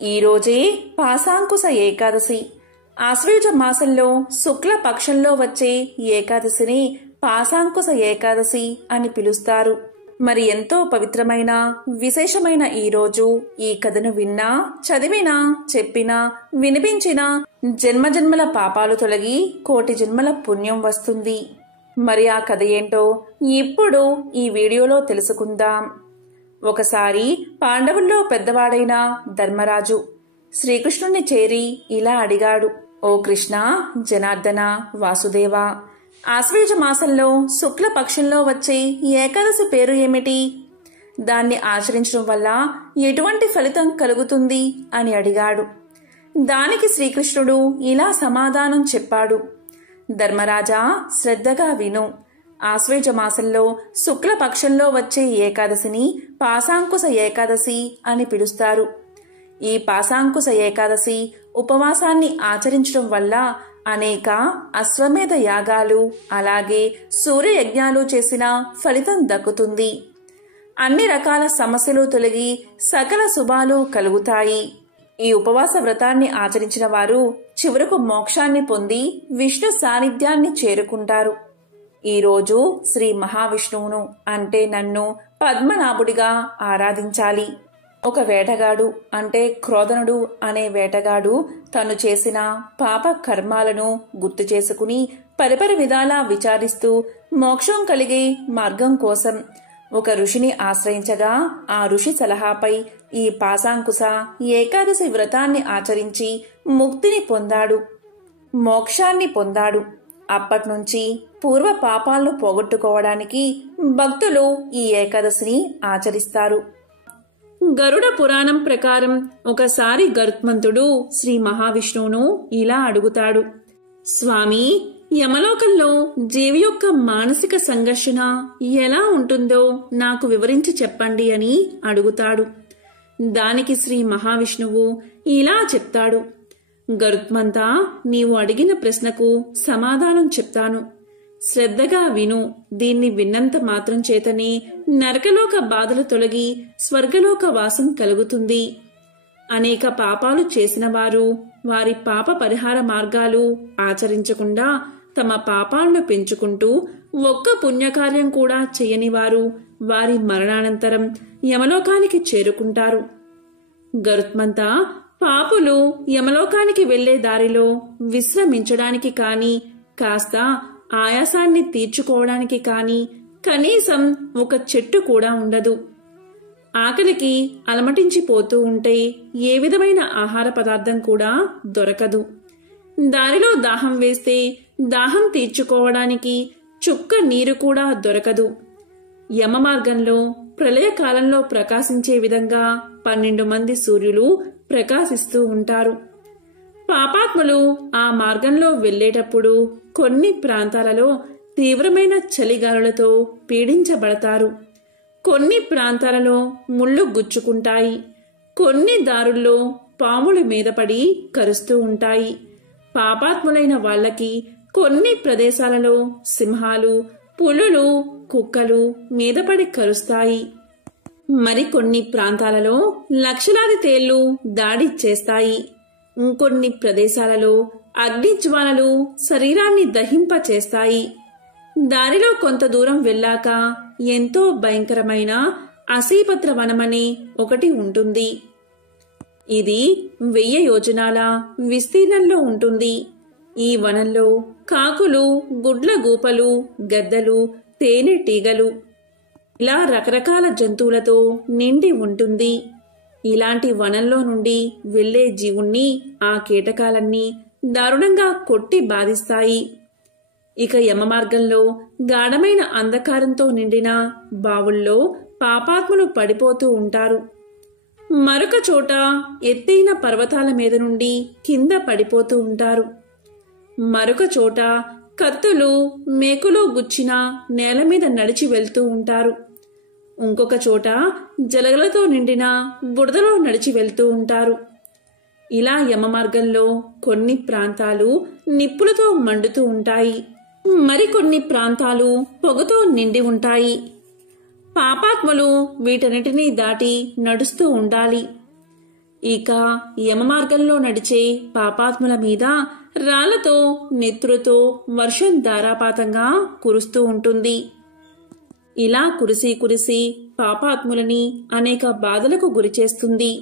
ఈరోజే పాశాంకుశ ఏకాదశి. ఆశ్వయుజ మాసంలో శుక్ల పక్షంలో వచ్చే ఏకాదశిని పాశాంకుశ ఏకాదశి అని పిలుస్తారు. మరి ఎంతో పవిత్రమైన విశేషమైన ఈ రోజు ఈ కథను విన్నా, చదివినా, చెప్పినా, వినిపించినా జన్మజన్మల పాపాలు తొలగి కోటి జన్మల పుణ్యం వస్తుంది. మరి ఆ కథ ఏంటో ఇప్పుడు ఈ వీడియోలో తెలుసుకుందాం. ఒకసారి పాండవుల్లో పెద్దవాడైన ధర్మరాజు శ్రీకృష్ణుణ్ణి చేరి ఇలా అడిగాడు. ఓ కృష్ణ, జనార్దన, వాసుదేవ, ఆశ్వయుజ మాసంలో శుక్ల పక్షంలో వచ్చే ఏకాదశి పేరు ఏమిటి? దాన్ని ఆచరించడం వల్ల ఎటువంటి ఫలితం కలుగుతుంది అని అడిగాడు. దానికి శ్రీకృష్ణుడు ఇలా సమాధానం చెప్పాడు. ధర్మరాజా, శ్రద్ధగా విను. ఆశ్వయుజ మాసంలో శుక్ల పక్షంలో వచ్చే ఏకాదశిని పాశాంకుశ ఏకాదశి అని పిలుస్తారు. ఈ పాశాంకుశ ఏకాదశి ఉపవాసాన్ని ఆచరించడం వల్ల అనేక అశ్వమేధ యాగాలు, అలాగే సూర్యయజ్ఞాలు చేసిన ఫలితం దక్కుతుంది. అన్ని రకాల సమస్యలు తొలగి సకల శుభాలు కలుగుతాయి. ఈ ఉపవాస వ్రతాన్ని ఆచరించిన వారు చివరకు మోక్షాన్ని పొంది విష్ణు సాన్నిధ్యాన్ని చేరుకుంటారు. ఈరోజు శ్రీ మహావిష్ణువును అంటే నన్ను పద్మనాభుడిగా ఆరాధించాలి. ఒక వేటగాడు అంటే క్రోధనుడు అనే వేటగాడు తను చేసిన పాప కర్మాలను గుర్తు చేసుకుని పరిపరి విధాలా విచారిస్తూ మోక్షం కలిగే మార్గం కోసం ఒక ఋషిని ఆశ్రయించగా ఆ ఋషి సలహాపై ఈ పాశాంకుశ ఏకాదశి వ్రతాన్ని ఆచరించి ముక్తిని పొందాడు, మోక్షాన్ని పొందాడు. అప్పట్నుంచి పూర్వ పాపాలను పోగొట్టుకోవడానికి భక్తులు ఈ ఏకాదశిని ఆచరిస్తారు. గరుడ పురాణం ప్రకారం ఒకసారి గరుత్మంతుడు శ్రీ మహావిష్ణువును ఇలా అడుగుతాడు. స్వామి, యమలోకంలో జీవి యొక్క మానసిక సంఘర్షణ ఎలా ఉంటుందో నాకు వివరించి చెప్పండి అని అడుగుతాడు. దానికి శ్రీ మహావిష్ణువు ఇలా చెప్తాడు. గరుత్మంతా, నీవు అడిగిన ప్రశ్నకు సమాధానం చెప్తాను. శ్రద్ధగా విను. దీన్ని విన్నంత మాత్రం చేతనే నరకలోక బాధలు తొలగి స్వర్గలోక వాసం కలుగుతుంది. అనేక పాపాలు చేసిన వారు వారి పాప పరిహార మార్గాలు ఆచరించకుండా తమ పాపాలను పెంచుకుంటూ ఒక్క పుణ్యకార్యం కూడా చేయని వారు వారి మరణానంతరం యమలోకానికి చేరుకుంటారు. గరుత్మంతా, పాపులు యమలోకానికి వెళ్లే దారిలో విశ్రమించడానికి కాని, కాస్త ఆయాసాన్ని తీర్చుకోవడానికి కాని కనీసం ఒక చెట్టు కూడా ఉండదు. ఆకలికి అలమటించిపోతూ ఉంటే ఏ విధమైన ఆహార పదార్థం కూడా దొరకదు. దారిలో దాహం వేస్తే దాహం తీర్చుకోవడానికి చుక్క నీరు కూడా దొరకదు. యమ మార్గంలో ప్రళయకాలంలో ప్రకాశించే విధంగా 12 మంది సూర్యులు ప్రకాశిస్తూ ఉంటారు. పాపాత్ములు ఆ మార్గంలో వెళ్లేటప్పుడు కొన్ని ప్రాంతాలలో తీవ్రమైన చలిగాలులతో పీడించబడతారు. కొన్ని ప్రాంతాలలో ముళ్ళు గుచ్చుకుంటాయి. కొన్ని దారుల్లో పాములు మీదపడి కరుస్తూ ఉంటాయి. పాపాత్ములైన వాళ్లకి కొన్ని ప్రదేశాలలో సింహాలు, పులులు, కుక్కలు మీదపడి కరుస్తాయి. మరికొన్ని ప్రాంతాలలో లక్షలాది తేళ్లు దాడి చేస్తాయి. ఇంకొన్ని ప్రదేశాలలో అగ్నిజ్వాలలు శరీరాన్ని దహింపచేస్తాయి. దారిలో కొంత దూరం వెళ్ళాక ఎంతో భయంకరమైన అసీపత్ర వనమని ఒకటి ఉంటుంది. ఇది 1000 యోజనాల విస్తీర్ణంలో ఉంటుంది. ఈ వనంలో కాకులు, గుడ్ల గూపలు, గద్దలు, తేనెటీగలు ఇలా రకరకాల జంతువులతో నిండి ఉంటుంది. ఇలాంటి వనంలో నుండి వెళ్లే జీవుణ్ణి ఆ కీటకాలన్నీ దారుణంగా కొట్టి బాధిస్తాయి. ఇక యమ మార్గంలో గాఢమైన అంధకారంతో నిండిన బావుల్లో పాపాత్ములు పడిపోతూ ఉంటారు. మరొక చోట ఎత్తైన పర్వతాల మీద నుండి కింద పడిపోతూ ఉంటారు. మరొక చోట కత్తులు, మేకులు గుచ్చిన నేల మీద నడిచి వెళ్తూ ఉంటారు. ఇంకొక చోట జలగలతో నిండిన బురదలో నడిచి వెళ్తూ ఉంటారు. ఇలా యమ మార్గంలో కొన్ని ప్రాంతాలు నిప్పులతో మండుతూ ఉంటాయి. మరికొన్ని ప్రాంతాలు పొగతో నిండి ఉంటాయి. పాపాత్ములు వీటన్నిటినీ దాటి నడుస్తూ ఉండాలి. ఇక యమమార్గంలో నడిచే పాపాత్ముల మీద రాళ్లతో నెత్తురుతో వర్షం ధారాపాతంగా కురుస్తూ ఉంటుంది. ఇలా కురిసి కురిసి పాపాత్ములని అనేక బాధలకు గురిచేస్తుంది.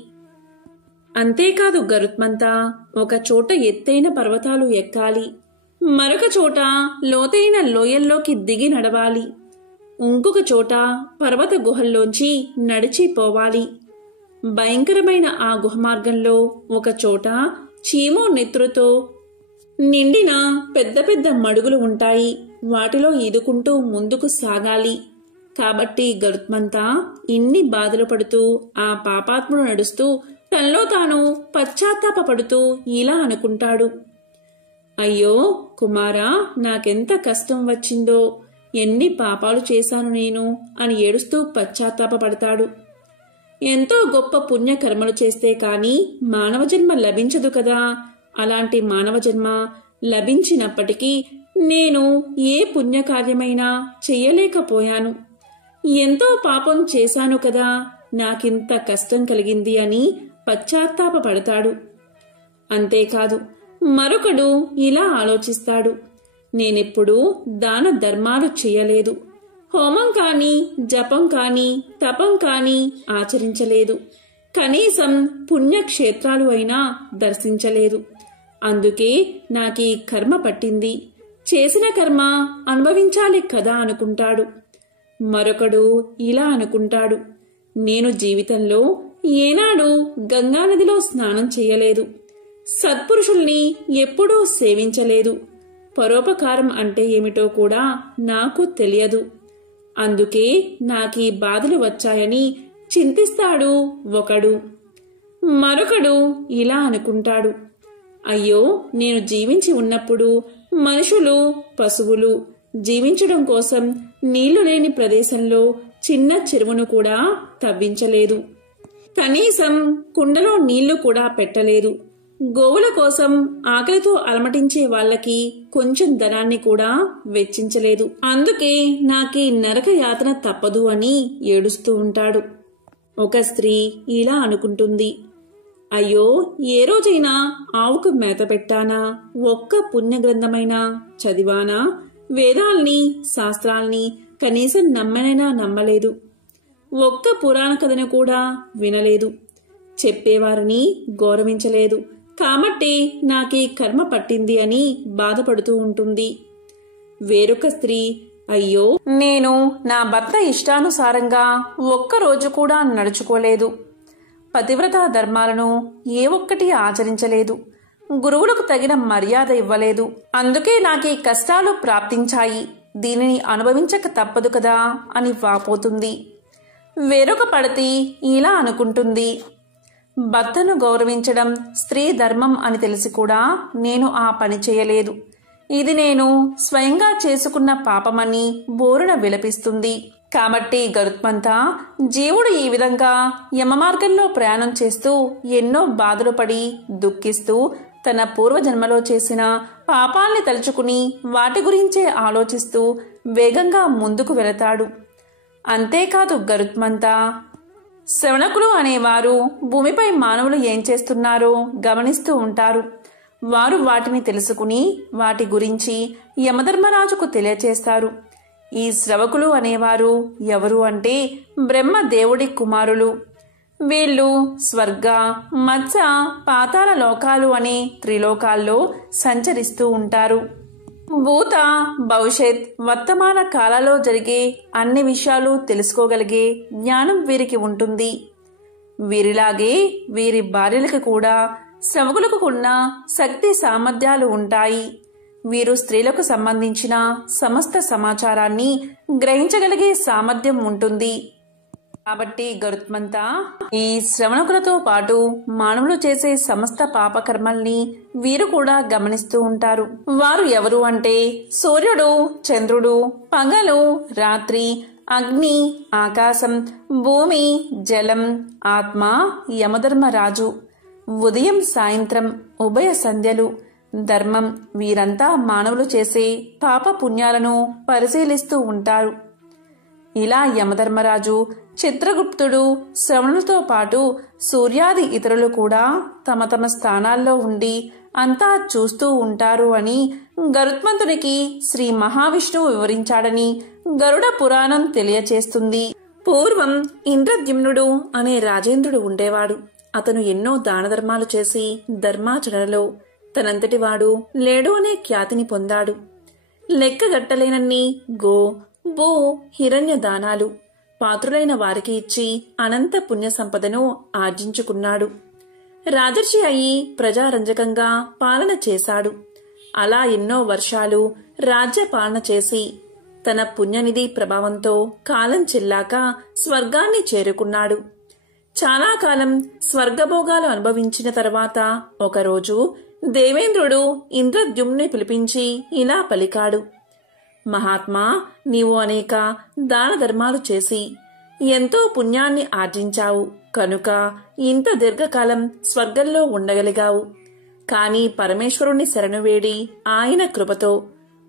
అంతేకాదు గరుత్మంతా ఒక చోట ఎత్తైన పర్వతాలు ఎక్కాలి, మరొక చోట లోతైన లోయల్లోకి దిగి నడవాలి, ఇంకొక చోట పర్వత గుహల్లోంచి నడిచిపోవాలి. భయంకరమైన ఆ గుహమార్గంలో ఒక చోట చీము నెత్తురుతో నిండిన పెద్ద పెద్ద మడుగులు ఉంటాయి. వాటిలో ఈదుకుంటూ ముందుకు సాగాలి. కాబట్టి గరుత్మంతా ఇన్ని బాధలు పడుతూ ఆ పాపాత్ముడు నడుస్తూ తనలో తాను పశ్చాత్తాపపడుతూ ఇలా అనుకుంటాడు, అయ్యో కుమారా, నాకెంత కష్టం వచ్చిందో, ఎన్ని పాపాలు చేశాను నేను అని ఏడుస్తూ పశ్చాత్తాపపడతాడు. ఎంతో గొప్ప పుణ్యకర్మలు చేస్తే కాని మానవ జన్మ లభించదు కదా. అలాంటి మానవ జన్మ లభించినప్పటికీ నేను ఏ పుణ్యకార్యమైనా చెయ్యలేకపోయాను. ఎంతో పాపం చేశాను కదా, నాకింత కష్టం కలిగింది అని పశ్చాత్తాపపడతాడు. అంతేకాదు మరొకడు ఇలా ఆలోచిస్తాడు, నేనెప్పుడూ దాన ధర్మాలు చెయ్యలేదు, హోమం కాని జపం కాని తపం కాని ఆచరించలేదు, కనీసం పుణ్యక్షేత్రాలు అయినా దర్శించలేదు. అందుకే నాకీ కర్మ పట్టింది, చేసిన కర్మ అనుభవించాలి కదా అనుకుంటాడు. మరొకడు ఇలా అనుకుంటాడు, నేను జీవితంలో ఏనాడు గంగానదిలో స్నానం చేయలేదు, సత్పురుషుల్ని ఎప్పుడూ సేవించలేదు, పరోపకారం అంటే ఏమిటో కూడా నాకు తెలియదు. అందుకే నాకీ బాధలు వచ్చాయని చింతిస్తాడు ఒకడు. మరొకడు ఇలా అనుకుంటాడు, అయ్యో, నేను జీవించి ఉన్నప్పుడు మనుషులు పశువులు జీవించడం కోసం నీళ్లు లేని ప్రదేశంలో చిన్న చెరువును కూడా తవ్వించలేదు, కనీసం కుండలో నీళ్లు కూడా పెట్టలేదు, గోవుల కోసం ఆకలితో అలమటించే వాళ్ళకి కొంచెం ధనాన్ని కూడా వెచ్చించలేదు. అందుకే నాకీ నరక యాతన తప్పదు అని ఏడుస్తూ ఉంటాడు. ఒక స్త్రీ ఇలా అనుకుంటుంది, అయ్యో, ఏ రోజైనా ఆవుకు మేత పెట్టానా, ఒక్క పుణ్యగ్రంథమైనా చదివానా, వేదాల్ని శాస్త్రాల్ని కనీసం నమ్మనైనా నమ్మలేదు, ఒక్క పురాణ కథను కూడా వినలేదు, చెప్పేవారిని గౌరవించలేదు, కాబట్టి నాకీ కర్మ పట్టింది అని బాధపడుతూ ఉంటుంది. వేరొక స్త్రీ, అయ్యో, నేను నా భర్త ఇష్టానుసారంగా ఒక్కరోజు కూడా నడుచుకోలేదు, పతివ్రత ధర్మాలను ఏ ఒక్కటి ఆచరించలేదు, గురువులకు తగిన మర్యాద ఇవ్వలేదు, అందుకే నాకీ కష్టాలు ప్రాప్తించాయి, దీనిని అనుభవించక తప్పదు కదా అని వాపోతుంది. వేరొక పడతి ఇలా అనుకుంటుంది, భర్తను గౌరవించడం స్త్రీ ధర్మం అని తెలిసి కూడా నేను ఆ పని చేయలేదు, ఇది నేను స్వయంగా చేసుకున్న పాపమని బోరున విలపిస్తుంది. కాబట్టి గరుత్మంతా, జీవుడు ఈ విధంగా యమమార్గంలో ప్రయాణం చేస్తూ ఎన్నో బాధలు పడి దుఃఖిస్తూ తన పూర్వజన్మలో చేసిన పాపాల్ని తలుచుకుని వాటి గురించే ఆలోచిస్తూ వేగంగా ముందుకు వెళతాడు. అంతేకాదు గరుత్మంతా, శ్రవణకులు అనేవారు భూమిపై మానవులు ఏం చేస్తున్నారో గమనిస్తూ ఉంటారు. వారు వాటిని తెలుసుకుని వాటి గురించి యమధర్మరాజుకు తెలియచేస్తారు. ఈ శ్రవకులు అనేవారు ఎవరు అంటే బ్రహ్మ దేవుడి కుమారులు. వీళ్ళు స్వర్గ మత్స్య పాతాళ లోకాలు అనే త్రిలోకాల్లో సంచరిస్తూ ఉంటారు. భూత భవిష్యత్ వర్తమాన కాలాల్లో జరిగే అన్ని విషయాలు తెలుసుకోగలిగే జ్ఞానం వీరికి ఉంటుంది. వీరిలాగే వీరి భార్యలకు కూడా శ్రవకులకు ఉన్న శక్తి సామర్థ్యాలు ఉంటాయి. వీరు స్త్రీలకు సంబంధించిన సమస్త సమాచారాన్ని గ్రహించగలిగే సామర్థ్యం ఉంటుంది. కాబట్టి గరుత్మంతా, ఈ శ్రవణకులతో పాటు మానవులు చేసే సమస్త పాపకర్మల్ని వీరు కూడా గమనిస్తూ ఉంటారు. వారు ఎవరు అంటే సూర్యుడు, చంద్రుడు, పగలు, రాత్రి, అగ్ని, ఆకాశం, భూమి, జలం, ఆత్మ, యమధర్మరాజు, ఉదయం సాయంత్రం ఉభయ సంధ్యలు, ధర్మం, వీరంతా మానవులు చేసే పాప పుణ్యాలను పరిశీలిస్తూ ఉంటారు. ఇలా యమధర్మరాజు చిత్రగుప్తుడు, శ్రవణులతో పాటు సూర్యాది ఇతరులు కూడా తమ తమ స్థానాల్లో ఉండి అంతా చూస్తూ ఉంటారు అని గరుత్మంతునికి శ్రీ మహావిష్ణువు వివరించాడని గరుడ పురాణం తెలియచేస్తుంది. పూర్వం ఇంద్రద్యుమ్నుడు అనే రాజేంద్రుడు ఉండేవాడు. అతను ఎన్నో దానధర్మాలు చేసి ధర్మాచరణలో తనంతటివాడు లేడు అనే ఖ్యాతిని పొందాడు. లెక్కగట్టలేనన్ని గో, భూ, హిరణ్య దానాలు పాత్రులైన వారికి ఇచ్చి అనంత పుణ్య సంపదను ఆర్జించుకున్నాడు. రాజర్షి అయి ప్రజారంజకంగా పాలన చేశాడు. అలా ఎన్నో వర్షాలు రాజ్య పాలన చేసి తన పుణ్యనిధి ప్రభావంతో కాలం చెల్లాక స్వర్గాన్ని చేరుకున్నాడు. చాలా కాలం స్వర్గభోగాలు అనుభవించిన తర్వాత ఒకరోజు దేవేంద్రుడు ఇంద్రద్యుమ్ని పిలిపించి ఇలా పలికాడు. మహాత్మా, నీవు అనేక దాన ధర్మాలు చేసి ఎంతో పుణ్యాన్ని ఆర్జించావు కనుక ఇంత దీర్ఘకాలం స్వర్గంలో ఉండగలిగావు. కాని పరమేశ్వరుణ్ణి శరణువేడి ఆయన కృపతో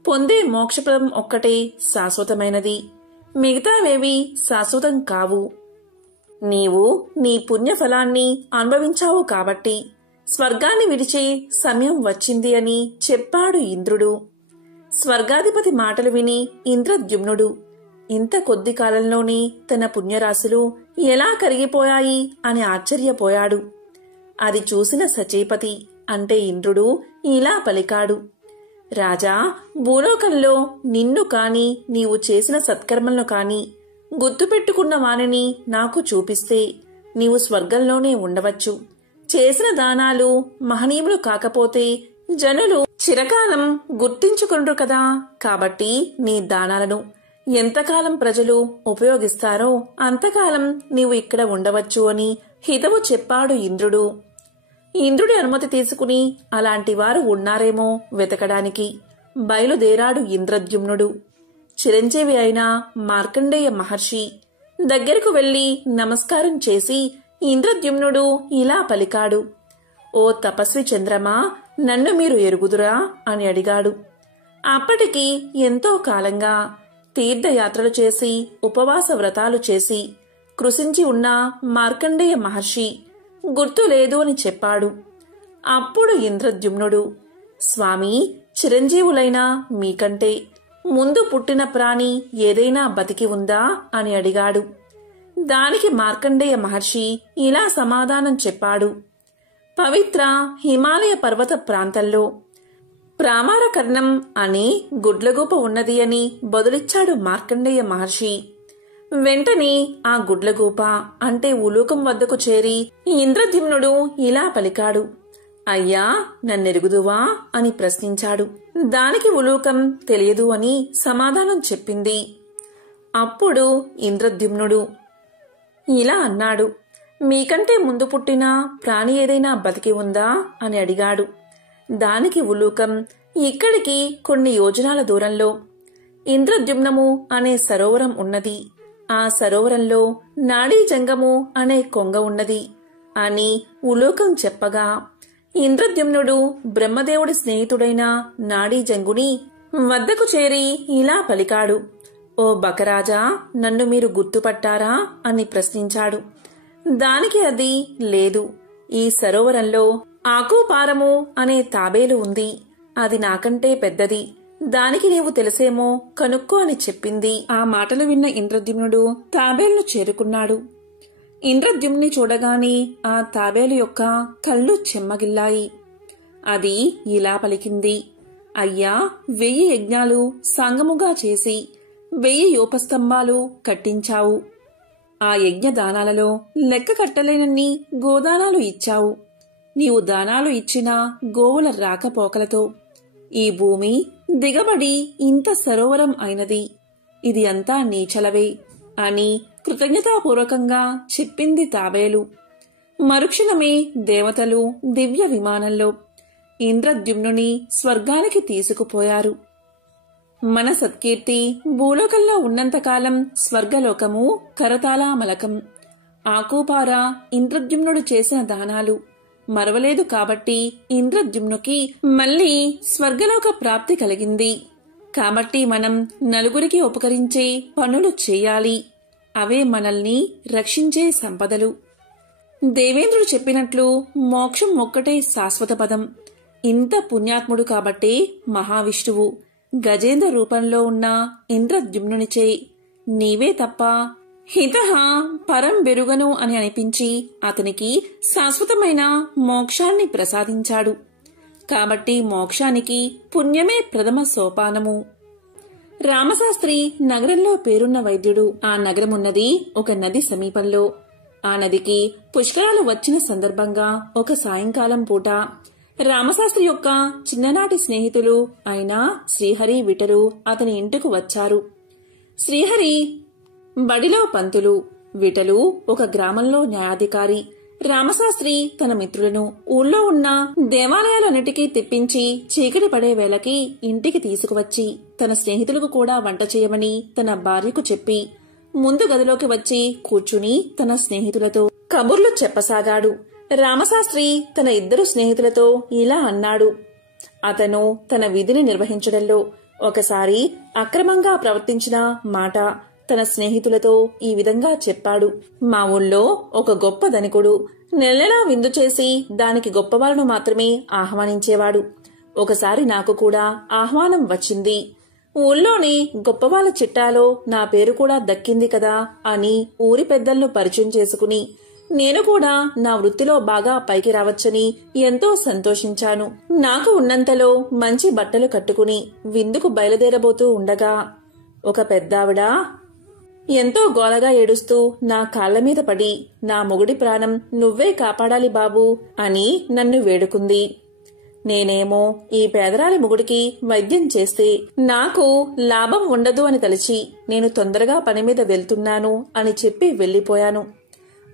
పొందే మోక్షపదం ఒక్కటే శాశ్వతమైనది, మిగతావేవి శాశ్వతం కావు. నీవు నీ పుణ్యఫలాన్ని అనుభవించావు కాబట్టి స్వర్గాన్ని విడిచే సమయం వచ్చింది అని చెప్పాడు ఇంద్రుడు. స్వర్గాధిపతి మాటలు విని ఇంద్రద్యుమ్నుడు ఇంత కొద్ది కాలంలోనే తన పుణ్యరాశులు ఎలా కరిగిపోయాయి అని ఆశ్చర్యపోయాడు. అది చూసిన సచీపతి అంటే ఇంద్రుడు ఇలా పలికాడు. రాజా, భూలోకంలో నిన్ను కాని నీవు చేసిన సత్కర్మలను కాని గుర్తుపెట్టుకున్న వానిని నాకు చూపిస్తే నీవు స్వర్గంలోనే ఉండవచ్చు. చేసిన దానాలు మహనీయులు కాకపోతే జనులు చిరకాలం గుర్తించుకుంటారు కదా. కాబట్టి నీ దానాలను ఎంతకాలం ప్రజలు ఉపయోగిస్తారో అంతకాలం నీవు ఇక్కడ ఉండవచ్చు అని హితవు చెప్పాడు ఇంద్రుడు. ఇంద్రుడి అనుమతి తీసుకుని అలాంటి వారు ఉన్నారేమో వెతకడానికి బయలుదేరాడు ఇంద్రద్యుమ్నుడు. చిరంజీవి అయిన మార్కండేయ మహర్షి దగ్గరకు వెళ్లి నమస్కారం చేసి ఇంద్రద్యుమ్నుడు ఇలా పలికాడు. ఓ తపస్వి చంద్రమా, నన్ను మీరు ఎరుగుదురా అని అడిగాడు. అప్పటికి ఎంతో కాలంగా తీర్థయాత్రలు చేసి ఉపవాస వ్రతాలు చేసి కృషించి ఉన్న మార్కండేయ మహర్షి గుర్తు లేదు అని చెప్పాడు. అప్పుడు ఇంద్రద్యుమ్నుడు, స్వామి, చిరంజీవులైన మీకంటే ముందు పుట్టిన ప్రాణి ఏదైనా బతికి ఉందా అని అడిగాడు. దానికి మార్కండేయ మహర్షి ఇలా సమాధానం చెప్పాడు. పవిత్ర హిమాలయ పర్వత ప్రాంతంలో ప్రామారకర్ణం అనే గుడ్లగూప ఉన్నది అని బదులిచ్చాడు మార్కండేయ మహర్షి. వెంటనే ఆ గుడ్లగూప అంటే ఉలూకం వద్దకు చేరి ఇంద్రద్యుమ్నుడు ఇలా పలికాడు. అయ్యా, నన్నెరుగుదువా అని ప్రశ్నించాడు. దానికి ఉలూకం తెలియదు అని సమాధానం చెప్పింది. అప్పుడు ఇంద్రద్యుమ్నుడు ఇలా అన్నాడు. మీకంటే ముందు పుట్టిన ప్రాణి ఏదైనా బతికి ఉందా అని అడిగాడు. దానికి ఉలూకం ఇక్కడికి కొన్ని యోజనాల దూరంలో ఇంద్రద్యుమ్నము అనే సరోవరం ఉన్నది. ఆ సరోవరంలో నాడీజంగము అనే కొంగ ఉన్నది అని ఉలూకం చెప్పగా ఇంద్రద్యుమ్నుడు బ్రహ్మదేవుడి స్నేహితుడైన నాడీజంగుని వద్దకు చేరి ఇలా పలికాడు. ఓ బకరాజా, నన్ను మీరు గుర్తుపట్టారా అని ప్రశ్నించాడు. దానికి అది లేదు. ఈ సరోవరంలో ఆకుపారము అనే తాబేలు ఉంది. అది నాకంటే పెద్దది. దానికి నీవు తెలిసేమో కనుక్కో అని చెప్పింది. ఆ మాటలు విన్న ఇంద్రద్యుమ్నుడు తాబేలును చేరుకున్నాడు. ఇంద్రద్యుమ్ని చూడగానే ఆ తాబేలు యొక్క కళ్ళు చెమ్మగిల్లాయి. అది ఇలా పలికింది. అయ్యా, 1000 యజ్ఞాలు సంగముగా చేసి 1000 యోపస్తంభాలు కట్టించావు. ఆ యజ్ఞ దానాలలో లెక్క కట్టలేనన్ని గోదానాలు ఇచ్చావు. నీవు దానాలు ఇచ్చిన గోవుల రాకపోకలతో ఈ భూమి దిగబడి ఇంత సరోవరం అయినది. ఇది అంతా నీ చలవే అని కృతజ్ఞతాపూర్వకంగా చెప్పింది తాబేలు. మరుక్షణమే దేవతలు దివ్య విమానంలో ఇంద్రద్యుమ్నుని స్వర్గానికి తీసుకుపోయారు. మన సత్కీర్తి భూలోకంలో ఉన్నంతకాలం స్వర్గలోకము కరతాళామలకం. ఆకుపార ఇంద్రద్యుమ్నుడు చేసిన దానాలు మరవలేదు కాబట్టి ఇంద్రద్యుమ్నుకి మళ్లీ స్వర్గలోక ప్రాప్తి కలిగింది. కాబట్టి మనం నలుగురికి ఉపకరించే పనులు చేయాలి. అవే మనల్ని రక్షించే సంపదలు. దేవేంద్రుడు చెప్పినట్లు మోక్షం ఒక్కటే శాశ్వత పదం. ఇంత పుణ్యాత్ముడు కాబట్టే మహావిష్ణువు గజేంద్ర రూపంలో ఉన్న ఇంద్రద్యుమ్నునిచే నీవే తప్ప హితః పరం బెరుగను అని అనిపించి అతనికి శాశ్వతమైన మోక్షాన్ని ప్రసాదించాడు. కాబట్టి మోక్షానికి పుణ్యమే ప్రథమ సోపానము. రామశాస్త్రి నగరంలో పేరున్న వైద్యుడు. ఆ నగరమున్నది ఒక నది సమీపంలో. ఆ నదికి పుష్కరాలు వచ్చిన సందర్భంగా ఒక సాయంకాలం పూట రామశాస్త్రి యొక్క చిన్ననాటి స్నేహితులు అయిన శ్రీహరి, విఠలు అతని ఇంటికి వచ్చారు. శ్రీహరి బడిలో పంతులు, విఠలు ఒక గ్రామంలో న్యాయాధికారి. రామశాస్త్రి తన మిత్రులను ఊళ్ళో ఉన్న దేవాలయాలన్నిటికీ తెప్పించి చీకటి పడే వేళకి ఇంటికి తీసుకువచ్చి తన స్నేహితులకు కూడా వంట చేయమని తన భార్యకు చెప్పి ముందు గదిలోకి వచ్చి కూర్చుని తన స్నేహితులతో కబుర్లు చెప్పసాగాడు. రామశాస్త్రి తన ఇద్దరు స్నేహితులతో ఇలా అన్నాడు. అతను తన విధిని నిర్వహించడంలో ఒకసారి అక్రమంగా ప్రవర్తించిన మాట తన స్నేహితులతో ఈ విధంగా చెప్పాడు. మా ఊళ్ళో ఒక గొప్ప ధనికుడు నెలలా విందు చేసి దానికి గొప్పవాళ్లను మాత్రమే ఆహ్వానించేవాడు. ఒకసారి నాకు కూడా ఆహ్వానం వచ్చింది. ఊళ్ళోని గొప్పవాళ్ల చిట్టాలో నా పేరు కూడా దక్కింది కదా అని ఊరి పెద్దలను పరిచయం చేసుకుని నేను కూడా నా వృత్తిలో బాగా పైకి రావచ్చని ఎంతో సంతోషించాను. నాకు ఉన్నంతలో మంచి బట్టలు కట్టుకుని విందుకు బయలుదేరబోతూ ఉండగా ఒక పెద్దావిడ ఎంతో గోలగా ఏడుస్తూ నా కాళ్ల మీద పడి నా మొగుడి ప్రాణం నువ్వే కాపాడాలి బాబూ అని నన్ను వేడుకుంది. నేనేమో ఈ పేదరాలి మొగుడికి వైద్యం చేస్తే నాకు లాభం ఉండదు అని తలచి నేను తొందరగా పని మీద వెళ్తున్నాను అని చెప్పి వెళ్లిపోయాను.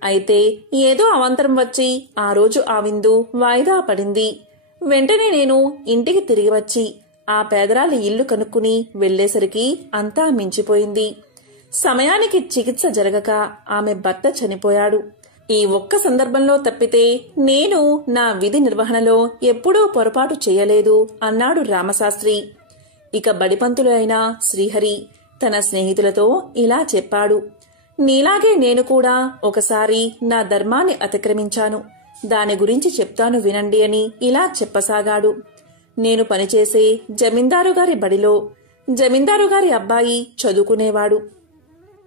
అయితే ఏదో అవాంతరం వచ్చి ఆ రోజు ఆ విందు వాయిదా పడింది. వెంటనే నేను ఇంటికి తిరిగి వచ్చి ఆ పేదరాలి ఇల్లు కనుక్కుని వెళ్లేసరికి అంతా మించిపోయింది. సమయానికి చికిత్స జరగక ఆమె భర్త చనిపోయాడు. ఈ ఒక్క సందర్భంలో తప్పితే నేను నా విధి నిర్వహణలో ఎప్పుడూ పొరపాటు చేయలేదు అన్నాడు రామశాస్త్రి. ఇక బడిపంతులు అయిన శ్రీహరి తన స్నేహితులతో ఇలా చెప్పాడు. నీలాగే నేను కూడా ఒకసారి నా ధర్మాన్ని అతిక్రమించాను. దాని గురించి చెప్తాను వినండి అని ఇలా చెప్పసాగాడు. నేను పనిచేసే జమీందారుగారి బడిలో జమీందారుగారి అబ్బాయి చదువుకునేవాడు.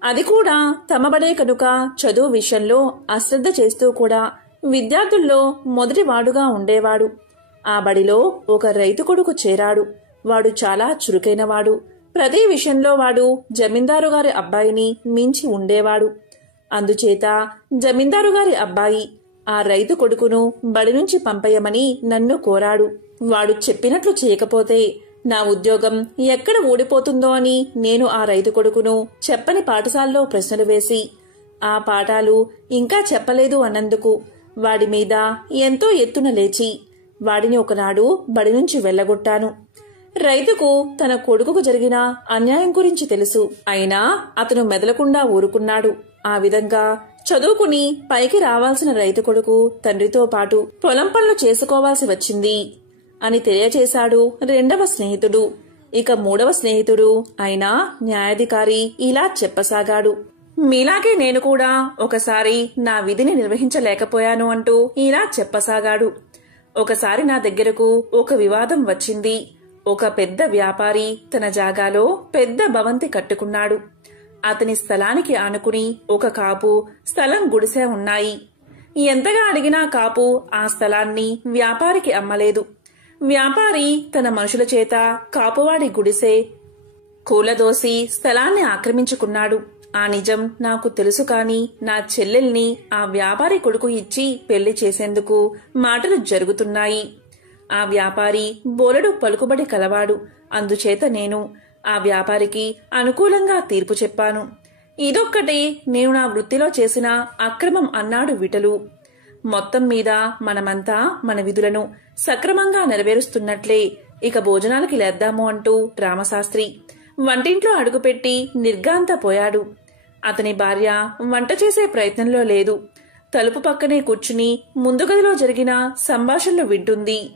అది కూడా తమ బడే కనుక చదువు విషయంలో అశ్రద్ధ చేస్తూ కూడా విద్యార్థుల్లో మొదటివాడుగా ఉండేవాడు. ఆ బడిలో ఒక రైతు కొడుకు చేరాడు. వాడు చాలా చురుకైనవాడు. ప్రతి విషయంలో వాడు జమీందారుగారి అబ్బాయిని మించి ఉండేవాడు. అందుచేత జమీందారుగారి అబ్బాయి ఆ రైతు కొడుకును బడి నుంచి పంపేయమని నన్ను కోరాడు. వాడు చెప్పినట్లు చేయకపోతే నా ఉద్యోగం ఎక్కడ ఊడిపోతుందో అని నేను ఆ రైతు కొడుకును చెప్పని పాఠశాలలో ప్రశ్నలు వేసి ఆ పాఠాలు ఇంకా చెప్పలేదు అన్నందుకు వాడి మీద ఎంతో ఎత్తున లేచి వాడిని ఒకనాడు బడి నుంచి వెళ్లగొట్టాను. రైతుకు తన కొడుకుకు జరిగిన అన్యాయం గురించి తెలుసు. అయినా అతను మెదలకుండా ఊరుకున్నాడు. ఆ విధంగా చదువుకుని పైకి రావాల్సిన రైతు కొడుకు తండ్రితో పాటు పొలం పనులు చేసుకోవాల్సి వచ్చింది అని తెలియచేశాడు రెండవ స్నేహితుడు. ఇక మూడవ స్నేహితుడు అయిన న్యాయాధికారి ఇలా చెప్పసాగాడు. మీలాగే నేను కూడా ఒకసారి నా విధిని నిర్వహించలేకపోయాను అంటూ ఇలా చెప్పసాగాడు. ఒకసారి నా దగ్గరకు ఒక వివాదం వచ్చింది. ఒక పెద్ద వ్యాపారి తన జాగాలో పెద్ద భవంతి కట్టుకున్నాడు. అతని స్థలానికి ఆనుకుని ఒక కాపు స్థలం గుడిసె ఉన్నాయి. ఎంతగా అడిగినా కాపు ఆ స్థలాన్ని వ్యాపారికి అమ్మలేదు. వ్యాపారి తన మనుషుల చేత కాపువాడి గుడిసె కూలదోసి స్థలాన్ని ఆక్రమించుకున్నాడు. ఆ నిజం నాకు తెలుసు కాని నా చెల్లెల్ని ఆ వ్యాపారి కొడుకు ఇచ్చి పెళ్లి చేసేందుకు మాటలు జరుగుతున్నాయి. ఆ వ్యాపారి బోలెడు పలుకుబడి కలవాడు. అందుచేత నేను ఆ వ్యాపారికి అనుకూలంగా తీర్పు చెప్పాను. ఇదొక్కటే నేను నా వృత్తిలో చేసిన అక్రమం అన్నాడు విఠలు. మొత్తం మీద మనమంతా మన విధులను సక్రమంగా నెరవేరుస్తున్నట్లే. ఇక భోజనాలకి లేద్దాము అంటూ రామశాస్త్రి వంటింట్లో అడుగుపెట్టి నిర్ఘాంతపోయాడు. అతని భార్య వంట చేసే ప్రయత్నంలో లేదు. తలుపు పక్కనే కూర్చుని ముందు గదిలో జరిగిన సంభాషణలు వింటుంది.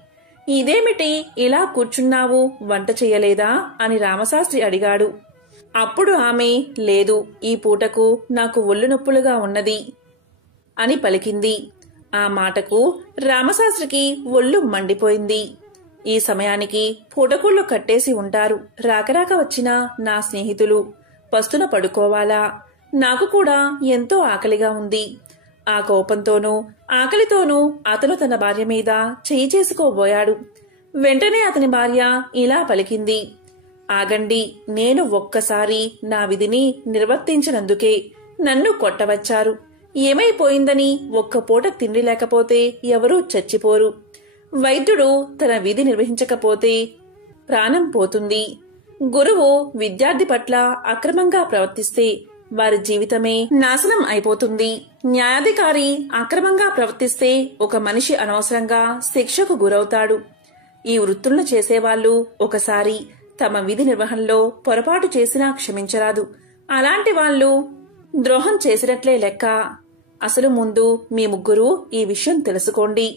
ఇదేమిటి ఇలా కూర్చున్నావు, వంట చెయ్యలేదా అని రామశాస్త్రి అడిగాడు. అప్పుడు ఆమె, లేదు, ఈ పూటకు నాకు ఒళ్ళు నొప్పులుగా ఉన్నది అని పలికింది. ఆ మాటకు రామశాస్త్రికి ఒళ్ళు మండిపోయింది. ఈ సమయానికి పూటకూళ్ళు కట్టేసి ఉంటారు. రాకరాక వచ్చిన నా స్నేహితులు పస్తున పడుకోవాలా? నాకు కూడా ఎంతో ఆకలిగా ఉంది. ఆ కోపంతోనూ ఆకలితోనూ అతను తన భార్య మీద చేయి చేసుకోబోయాడు. వెంటనే అతని భార్య ఇలా పలికింది, ఆగండి, నేను ఒక్కసారి నా విధిని నిర్వర్తించినందుకే నన్ను కొట్టవచ్చారు. ఏమైపోయిందని ఒక్క పూట తిండి లేకపోతే ఎవరూ చచ్చిపోరు. వైద్యుడు తన విధి నిర్వహించకపోతే ప్రాణం పోతుంది. గురువు విద్యార్థి పట్ల అక్రమంగా ప్రవర్తిస్తే వారి జీవితమే నాశనం అయిపోతుంది. న్యాయాధికారి అక్రమంగా ప్రవర్తిస్తే ఒక మనిషి అనవసరంగా శిక్షకు గురవుతాడు. ఈ వృత్తులను చేసేవాళ్లు ఒకసారి తమ విధి నిర్వహణలో పొరపాటు చేసినా క్షమించరాదు. అలాంటి వాళ్లు ద్రోహం చేసినట్లే లెక్క. అసలు ముందు మీ ముగ్గురు ఈ విషయం తెలుసుకోండి.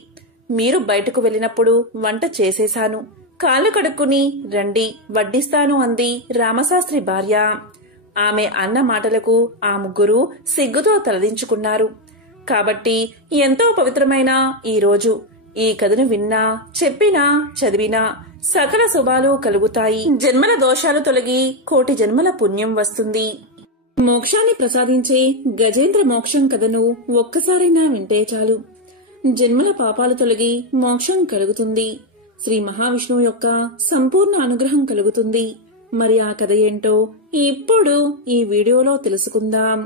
మీరు బయటకు వెళ్ళినప్పుడు వంట చేసేశాను, కాళ్ళు కడుక్కుని రండి, వడ్డిస్తాను అంది రామశాస్త్రి భార్య. ఆమె అన్న మాటలకు ఆ ముగ్గురు సిగ్గుతో తలదించుకున్నారు. కాబట్టి ఎంతో పవిత్రమైన ఈ రోజు ఈ కథను విన్నా, చెప్పినా, చదివినా సకల శుభాలు కలుగుతాయి. జన్మల దోషాలు తొలగి కోటి జన్మల పుణ్యం వస్తుంది. మోక్షాన్ని ప్రసాదించే గజేంద్ర మోక్షం కథను ఒక్కసారైనా వింటే చాలు. జన్మల పాపాలు తొలగి మోక్షం కలుగుతుంది. శ్రీ మహావిష్ణువు యొక్క సంపూర్ణ అనుగ్రహం కలుగుతుంది. మరి ఆ కథ ఏంటో ఇప్పుడు ఈ వీడియోలో తెలుసుకుందాం.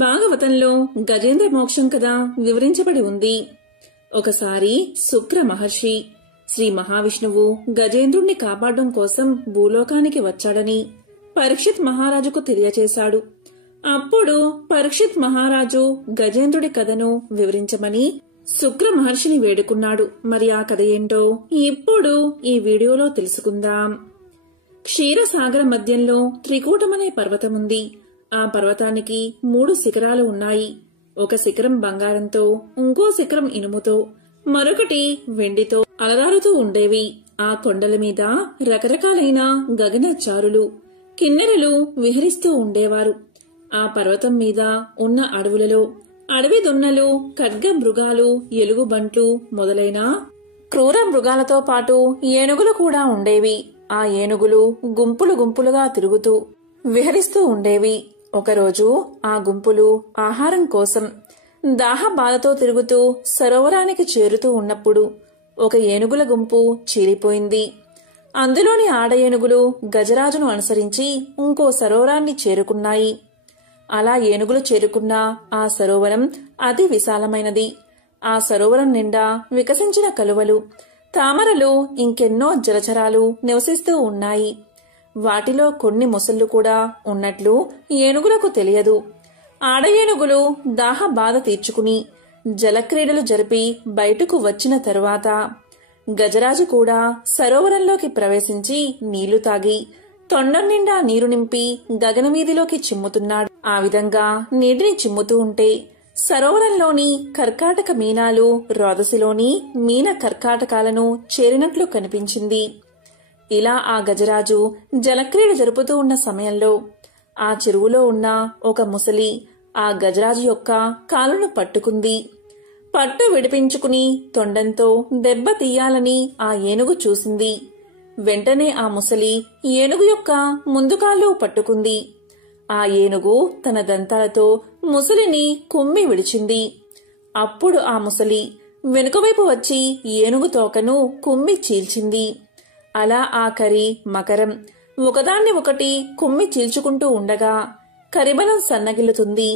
భాగవతంలో గజేంద్ర మోక్షం కథ వివరించబడి ఉంది. ఒకసారి శుక్ర మహర్షి శ్రీ మహావిష్ణువు గజేంద్రుణ్ణి కాపాడడం కోసం భూలోకానికి వచ్చాడని పరీక్షిత్ మహారాజుకు తెలియచేశాడు. అప్పుడు పరీక్షిత్ మహారాజు గజేంద్రుడి కథను వివరించమని శుక్ర మహర్షిని వేడుకున్నాడు. మరి ఆ కథ ఏంటో ఇప్పుడు ఈ వీడియోలో తెలుసుకుందాం. క్షీరసాగర మధ్యంలో త్రికూటమనే పర్వతముంది. ఆ పర్వతానికి 3 శిఖరాలు ఉన్నాయి. ఒక శిఖరం బంగారంతో, ఇంకో శిఖరం ఇనుముతో, మరొకటి వెండితో అలరారుతూ ఉండేవి. ఆ కొండల మీద రకరకాలైన గగనచారులు, కిన్నెరలు విహరిస్తూ ఉండేవారు. ఆ పర్వతం మీద ఉన్న అడవులలో అడవి దున్నలు, ఖడ్గ మృగాలు, ఎలుగుబంట్లు మొదలైన క్రూర మృగాలతో పాటు ఏనుగులు కూడా ఉండేవి. ఆ ఏనుగులు గుంపులు గుంపులుగా తిరుగుతూ విహరిస్తూ ఉండేవి. ఒకరోజు ఆ గుంపులు ఆహారం కోసం దాహ బాధతో తిరుగుతూ సరోవరానికి చేరుతూ ఉన్నప్పుడు ఒక ఏనుగుల గుంపు చీలిపోయింది. అందులోని ఆడ ఏనుగులు గజరాజును అనుసరించి ఇంకో సరోవరాన్ని చేరుకున్నాయి. అలా ఏనుగులు చేరుకున్న ఆ సరోవరం అతి విశాలమైనది. ఆ సరోవరం నిండా వికసించిన కలువలు, తామరలు, ఇంకెన్నో జలచరాలు నివసిస్తూ ఉన్నాయి. వాటిలో కొన్ని మొసళ్లు కూడా ఉన్నట్లు ఏనుగులకు తెలియదు. ఆడ ఏనుగులు దాహ బాధ తీర్చుకుని జలక్రీడలు జరిపి బయటకు వచ్చిన తరువాత గజరాజు కూడా సరోవరంలోకి ప్రవేశించి నీళ్లు తాగి తొండం నిండా నీరు నింపి గగనవీధిలోకి చిమ్ముతున్నాడు. ఆ విధంగా నీటిని చిమ్ముతూ ఉంటే సరోవరంలోని కర్కాటక మీనాలు రోదసిలోని మీన కర్కాటకాలను చేరినట్లు కనిపించింది. ఇలా ఆ గజరాజు జలక్రీడ జరుపుతూ ఉన్న సమయంలో ఆ చెరువులో ఉన్న ఒక ముసలి ఆ గజరాజు యొక్క కాలును పట్టుకుంది. పట్టు విడిపించుకుని తొండంతో దెబ్బ తీయాలని ఆ ఏనుగు చూసింది. వెంటనే ఆ ముసలి ఏనుగు యొక్క ముందు కాలు పట్టుకుంది. ఆ ఏనుగు తన దంతాలతో ముసలిని కుమ్మి విడిచింది. అప్పుడు ఆ ముసలి వెనుకవైపు వచ్చి ఏనుగు తోకను కుమ్మి చీల్చింది. అలా ఆ కరి మకరం ఒకదాన్ని ఒకటి కుమ్మి చీల్చుకుంటూ ఉండగా కరిబలం సన్నగిల్లుతుంది.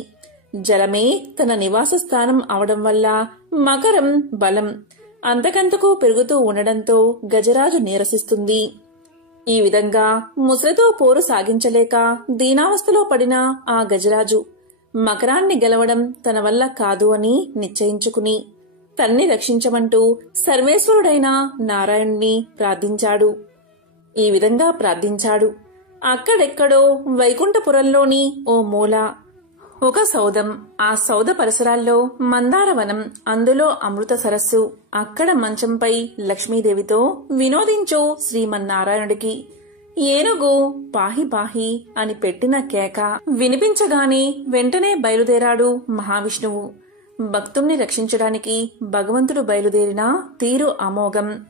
జలమే తన నివాస స్థానం అవడం వల్ల మకరం బలం అంతకంతకు పెరుగుతూ ఉండడంతో గజరాజు నీరసిస్తుంది. ఈ విధంగా ముసలితో పోరు సాగించలేక దీనావస్థలో పడిన ఆ గజరాజు మకరాన్ని గెలవడం తన వల్ల కాదు అని నిశ్చయించుకుని తన్ని రక్షించమంటూ సర్వేశ్వరుడైన నారాయణుణ్ణి ప్రార్థించాడు. ఈ విధంగా ప్రార్థించాడు. అక్కడెక్కడో వైకుంఠపురంలోని ఓ మూల ఒక సౌధం. ఆ సౌధ పరిసరాల్లో మందారవనం, అందులో అమృత సరస్సు. అక్కడ మంచంపై లక్ష్మీదేవితో వినోదించు శ్రీమన్నారాయణుడికి ఏనుగు పాహి పాహి అని పెట్టిన కేక వినిపించగానే వెంటనే బయలుదేరాడు మహావిష్ణువు. భక్తుణ్ణి రక్షించడానికి భగవంతుడు బయలుదేరిన తీరు అమోఘం.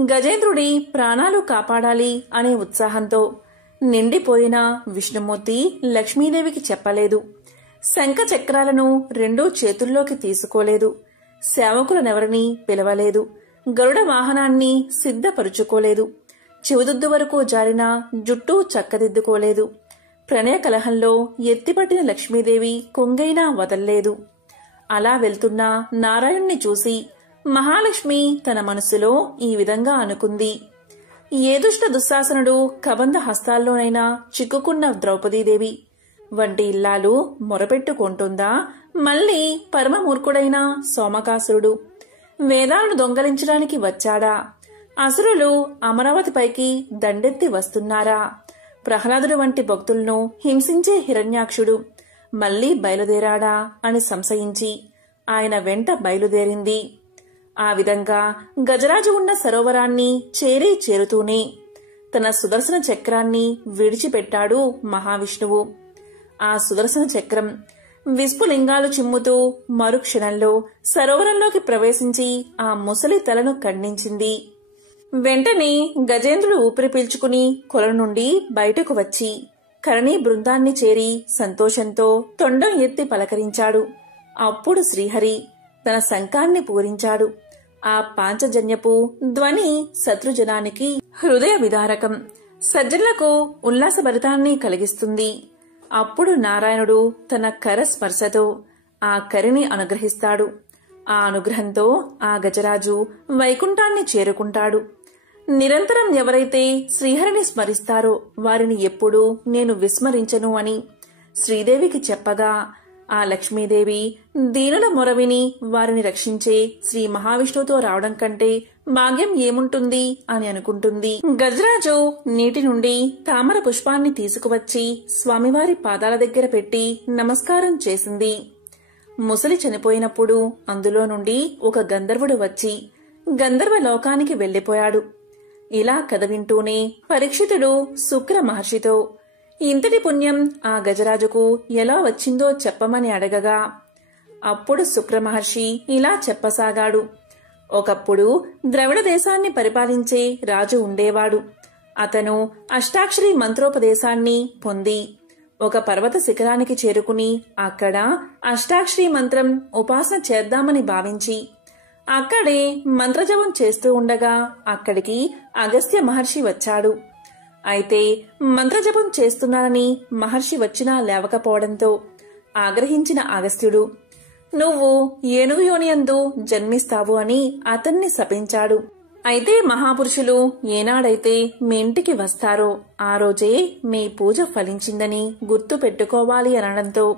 గజేంద్రుడి ప్రాణాలు కాపాడాలి అనే ఉత్సాహంతో నిండిపోయిన విష్ణుమూర్తి లక్ష్మీదేవికి చెప్పలేదు. శంఖ చక్రాలను రెండూ చేతుల్లోకి తీసుకోలేదు. సేవకులనెవరినీ పిలవలేదు. గరుడ వాహనాన్ని సిద్ధపరుచుకోలేదు. చెవుదుద్దు వరకు జారిన జుట్టు చక్కదిద్దుకోలేదు. ప్రణయ కలహంలో ఎత్తిపట్టిన లక్ష్మీదేవి కొంగైనా వదల్లేదు. అలా వెళ్తున్న నారాయణ్ణి చూసి మహాలక్ష్మి తన మనసులో ఈ విధంగా అనుకుంది. ఏ దుష్ట దుశ్శాసనుడు కబంధ హస్తాల్లోనైనా చిక్కుకున్న ద్రౌపదీదేవి వంటి ఇల్లాలు మొరపెట్టుకుంటుందా? మళ్లీ పరమమూర్ఖుడైన సోమకాసురుడు వేదాలను దొంగలించడానికి వచ్చాడా? అసురులు అమరావతిపైకి దండెత్తి వస్తున్నారా? ప్రహ్లాదుడు వంటి భక్తులను హింసించే హిరణ్యాక్షుడు మళ్లీ బయలుదేరాడా అని సంశయించి ఆయన వెంట బయలుదేరింది. ఆ విధంగా గజరాజు ఉన్న సరోవరాన్ని చేరుతూనే తన సుదర్శన చక్రాన్ని విడిచిపెట్టాడు మహావిష్ణువు. ఆ సుదర్శన చక్రం విస్ఫులింగాలు చిమ్ముతూ మరుక్షణంలో సరోవరంలోకి ప్రవేశించి ఆ ముసలి తలను ఖండించింది. వెంటనే గజేంద్రుడు ఊపిరి పీల్చుకుని కొలను నుండి బయటకు వచ్చి కరణీ బృందాన్ని చేరి సంతోషంతో తొండం ఎత్తి పలకరించాడు. అప్పుడు శ్రీహరి తన శంఖాన్ని పూరించాడు. ఆ పాంచజన్యపు ధ్వని శత్రుజనానికి హృదయ విదారకం, సజ్జనులకు ఉల్లాసభరితాన్ని కలిగిస్తుంది. అప్పుడు నారాయణుడు తన కర స్పర్శతో ఆ కరిని అనుగ్రహిస్తాడు. ఆ అనుగ్రహంతో ఆ గజరాజు వైకుంఠాన్ని చేరుకుంటాడు. నిరంతరం ఎవరైతే శ్రీహరిని స్మరిస్తారో వారిని ఎప్పుడూ నేను విస్మరించను అని శ్రీదేవికి చెప్పగా ఆ లక్ష్మీదేవి దీనుల మొరవిని వారిని రక్షించే శ్రీ మహావిష్ణువుతో రావడం కంటే భాగ్యం ఏముంటుంది అని అనుకుంటుంది. గజరాజు నీటి నుండి తామర పుష్పాన్ని తీసుకువచ్చి స్వామివారి పాదాల దగ్గర పెట్టి నమస్కారం చేసింది. ముసలి చనిపోయినప్పుడు అందులో నుండి ఒక గంధర్వుడు వచ్చి గంధర్వ లోకానికి వెళ్లిపోయాడు. ఇలా కథ వింటూనే పరీక్షితుడు శుక్ర మహర్షితో ఇంతటి పుణ్యం ఆ గజరాజుకు ఎలా వచ్చిందో చెప్పమని అడగగా అప్పుడు శుక్ర మహర్షి ఇలా చెప్పసాగాడు. ఒకప్పుడు ద్రవిడ దేశాన్ని పరిపాలించే రాజు ఉండేవాడు. అతను అష్టాక్షరి మంత్రోపదేశాన్ని పొంది ఒక పర్వత శిఖరానికి చేరుకుని అక్కడ అష్టాక్షరి మంత్రం ఉపాసన చేద్దామని భావించి అక్కడే మంత్రజపం చేస్తూ ఉండగా అక్కడికి అగస్త్య మహర్షి వచ్చాడు. అయితే మంత్రజపం చేస్తున్నానని మహర్షి వచ్చినా లేవకపోవడంతో ఆగ్రహించిన అగస్త్యుడు నువ్వు ఏనుగు యోనియందు జన్మిస్తావు అని అతన్ని శపించాడు. అయితే మహాపురుషులు ఏనాడైతే మీ ఇంటికి వస్తారో ఆ రోజే మీ పూజ ఫలించిందని గుర్తు పెట్టుకోవాలి అనడంతో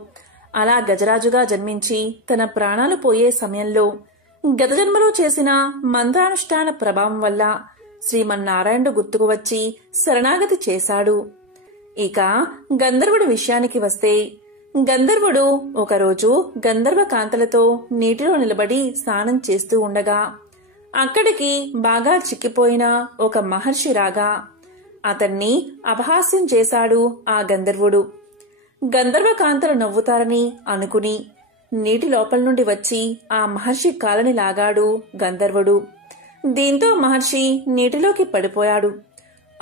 అలా గజరాజుగా జన్మించి తన ప్రాణాలు పోయే సమయంలో గత జన్మలో చేసిన మంత్రానుష్ఠాన ప్రభావం వల్ల శ్రీమన్నారాయణుడు గుర్తుకు వచ్చి శరణాగతి చేశాడు. ఇక గంధర్వుడి విషయానికి వస్తే గంధర్వుడు ఒకరోజు గంధర్వ కాంతలతో నీటిలో నిలబడి స్నానం చేస్తూ ఉండగా అక్కడికి బాగా చిక్కిపోయిన ఒక మహర్షి రాగా అతన్ని అపహాస్యం చేశాడు ఆ గంధర్వుడు. గంధర్వ కాంతలు నవ్వుతారని అనుకుని నీటి లోపల నుండి వచ్చి ఆ మహర్షి కాలని లాగాడు గంధర్వుడు. దీంతో మహర్షి నీటిలోకి పడిపోయాడు.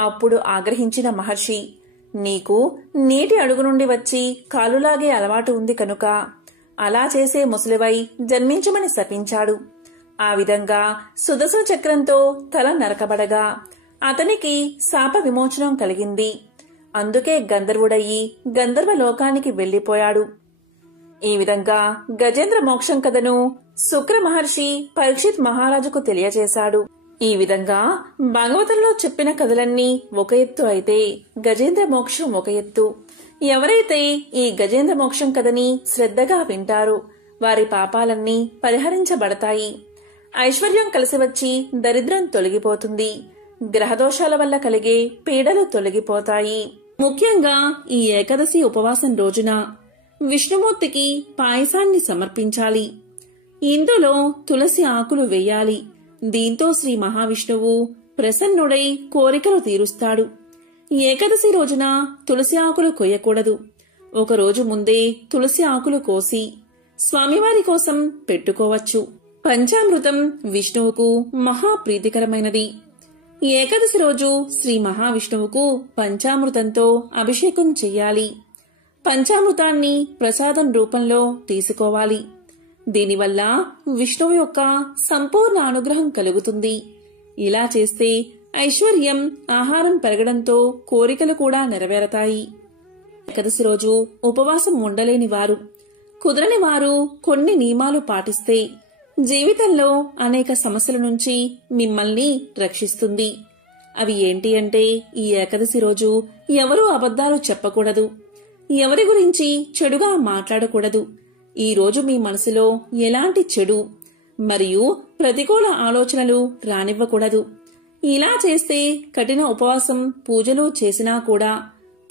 అప్పుడు ఆగ్రహించిన మహర్షి నీకు నీటి అడుగు నుండి వచ్చి కాలులాగే అలవాటు ఉంది కనుక అలా చేసే ముసలివై జన్మించమని శపించాడు. ఆ విధంగా సుదర్శన చక్రంతో తల నరకబడగా అతనికి శాప విమోచనం కలిగింది. అందుకే గంధర్వుడయ్యి గంధర్వ లోకానికి వెళ్లిపోయాడు. ఈ విధంగా గజేంద్ర మోక్షం కథను శుక్ర మహర్షి పరీక్షిత్ మహారాజుకు తెలియజేశాడు. ఈ విధంగా భాగవతంలో చెప్పిన కథలన్నీ ఒక ఎత్తు అయితే గజేంద్ర మోక్షం ఒక ఎత్తు. ఎవరైతే ఈ గజేంద్ర మోక్షం కథని శ్రద్ధగా వింటారో వారి పాపాలన్నీ పరిహరించబడతాయి. ఐశ్వర్యం కలిసి వచ్చి దరిద్రం తొలగిపోతుంది. గ్రహదోషాల వల్ల కలిగే పీడలు తొలగిపోతాయి. ముఖ్యంగా ఈ ఏకాదశి ఉపవాసం రోజున విష్ణుమూర్తికి పాయసాన్ని సమర్పించాలి. ఇందులో తులసి ఆకులు వేయాలి. దీంతో శ్రీ మహావిష్ణువు ప్రసన్నుడై కోరికలు తీరుస్తాడు. ఏకాదశి రోజున తులసి ఆకులు కొయ్యకూడదు. ఒకరోజు ముందే తులసి ఆకులు కోసి స్వామివారి కోసం పెట్టుకోవచ్చు. పంచామృతం విష్ణువుకు మహాప్రీతికరమైనది. ఏకాదశి రోజు శ్రీ మహావిష్ణువుకు పంచామృతంతో అభిషేకం చెయ్యాలి. పంచామృతాన్ని ప్రసాదం రూపంలో తీసుకోవాలి. దీనివల్ల విష్ణువు యొక్క సంపూర్ణ అనుగ్రహం కలుగుతుంది. ఇలా చేస్తే ఐశ్వర్యం, ఆహారం పెరగడంతో కోరికలు కూడా నెరవేరతాయి. ఏకాదశి రోజు ఉపవాసం ఉండలేని వారు, కుదరని వారు కొన్ని నియమాలు పాటిస్తే జీవితంలో అనేక సమస్యల నుంచి మిమ్మల్ని రక్షిస్తుంది. అవి ఏంటి అంటే, ఈ ఏకాదశి రోజు ఎవరూ అబద్ధాలు చెప్పకూడదు. ఎవరి గురించి చెడుగా మాట్లాడకూడదు. ఈ రోజు మీ మనసులో ఎలాంటి చెడు మరియు ప్రతికూల ఆలోచనలు రానివ్వకూడదు. ఇలా చేస్తే కఠిన ఉపవాసం, పూజలు చేసినా కూడా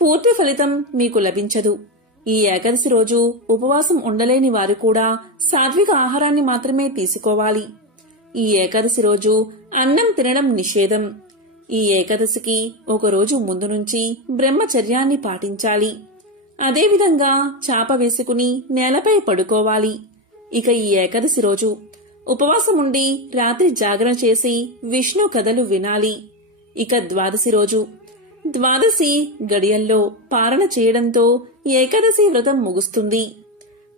పూర్తి ఫలితం మీకు లభించదు. ఈ ఏకాదశి రోజు ఉపవాసం ఉండలేని వారు కూడా సాత్విక ఆహారాన్ని మాత్రమే తీసుకోవాలి. ఈ ఏకాదశి రోజు అన్నం తినడం నిషేధం. ఈ ఏకాదశికి ఒకరోజు ముందు నుంచి బ్రహ్మచర్యాన్ని పాటించాలి. అదేవిధంగా చాప వేసుకుని నేలపై పడుకోవాలి. ఇక ఈ ఏకాదశి రోజు ఉపవాసం ఉండి రాత్రి జాగరణ చేసి విష్ణు కథలు వినాలి. ఇక ద్వాదశి రోజు ద్వాదశి గడియల్లో పారణ చేయడంతో ఏకాదశి వ్రతం ముగుస్తుంది.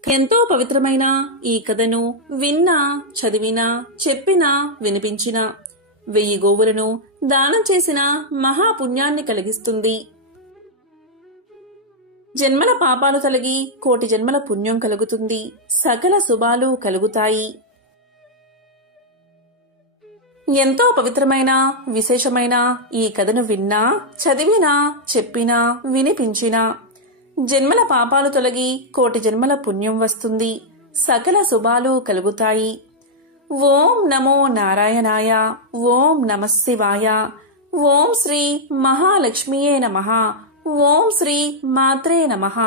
ఎంతో పవిత్రమైన ఈ కథను విన్నా, చదివినా, చెప్పినా, వినిపించినా 1000 గోవులను దానం చేసిన మహాపుణ్యాన్ని కలిగిస్తుంది. జన్మల పాపాలు తొలగి కోటి జన్మల పుణ్యం కలుగుతుంది. సకల శుభాలు కలుగుతాయి. ఎంతో పవిత్రమైన, విశేషమైన ఈ కథను విన్నా, చదివినా, చెప్పినా, వినిపించినా జన్మల పాపాలు తొలగి కోటి జన్మల పుణ్యం వస్తుంది. సకల శుభాలు కలుగుతాయి. ఓం నమో నారాయణాయ. ఓం నమః శివాయ. ఓం శ్రీ మహాలక్ష్మియే నమః. ఓం శ్రీ మాత్రే నమః.